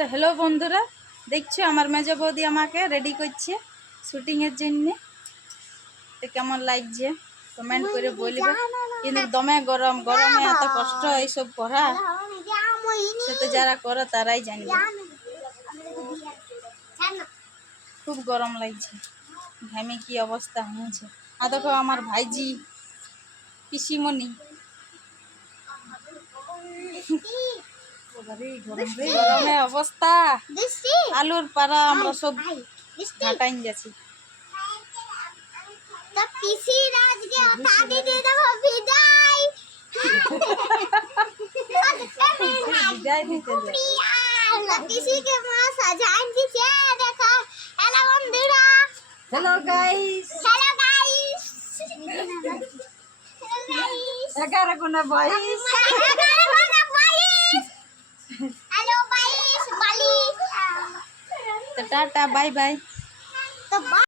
তো হ্যালো বন্ধুরা, দেখছো আমার মেজো বৌদি আমাকে রেডি করছে শুটিংয়ের জন্য। তো কেমন লাগছে কমেন্ট করে বলবে। কিন্তু দমে গরম, গরমে এত কষ্ট এইসব করা, সে তো যারা করে তারাই জানবে। খুব গরম লাগছে, ঘামে কি অবস্থা হয়েছে। আর দেখো আমার ভাইজি পিসিমণি, গরমে অবস্থা আলুর পাড়া আমরা সব ঢাকাইন যাচ্ছি। বিদায় দিতে হ্যালো গাইস, 11 গুণা 22। Tata, bye bye.